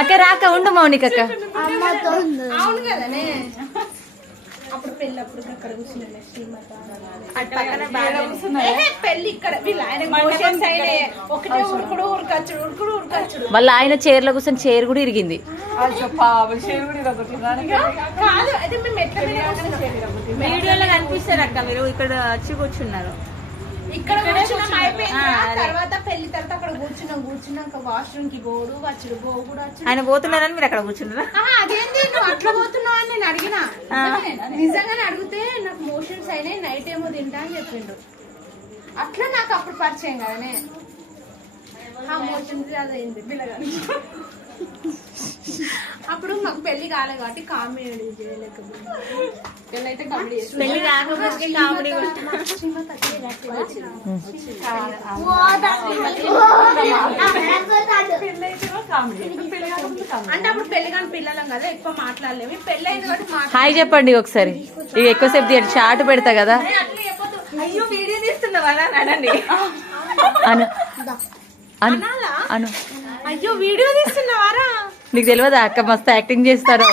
అక్క రాక ఉండు మౌనిక అక్క. అవును కదనే అప్పుడు పెళ్ళి అప్పుడు అక్కడ కూర్చున్నా పెళ్లి ఇక్కడ వీళ్ళు ఆయన ఒకటే ఉరుకుడు ఉరకచ్చుడు వాళ్ళ ఆయన చైర్ లో కూర్చొని చైర్ కూడా ఇరిగింది. కాదు అయితే మేము ఎట్లా వీడియోలో కనిపిస్తారు అక్క, మీరు ఇక్కడ వచ్చి కూర్చున్నారు. ఇక్కడ కూర్చున్నాం అయిపోయింది. తర్వాత పెళ్లి తర్వాత అక్కడ కూర్చున్నాక వాష్రూమ్ కి గోడు వచ్చుడు గోడు వచ్చుడు. ఆయన పోతున్నారని మీరు అక్కడ కూర్చున్నారా? అదేంటి నువ్వు అట్లా పోతున్నావు అని నేను అడిగినా. నిజంగానే అడిగితే నాకు మోషన్స్ అయినాయి, నైట్ ఏమో తింటా అని చెప్పిండు. అట్లా నాకు అప్పుడు పరిచయం కదనే. మోషన్స్ అదైంది పిల్లగాని. అప్పుడు మాకు పెళ్లి కాలేదు కాబట్టి కామెడీ చేయలేకపోయింది. పెళ్ళైతే కామెడీ పెళ్లి కాకపోతే కామెడీ అంటే అప్పుడు పెళ్లి కాని పిల్లలం కదా, ఎక్కువ మాట్లాడలేము. పెళ్లి అయింది కాబట్టి హాయ్ చెప్పండి ఒకసారి. ఇక ఎక్కువసేపు తీయండి, షార్ట్ పెడతా కదా. అయ్యో వీడియో తీస్తున్నావా అనండి. అను అను అను అయ్యో వీడియో తీస్తున్నావారా? నీకు తెలియదా అక్క మస్తు యాక్టింగ్ చేస్తారు.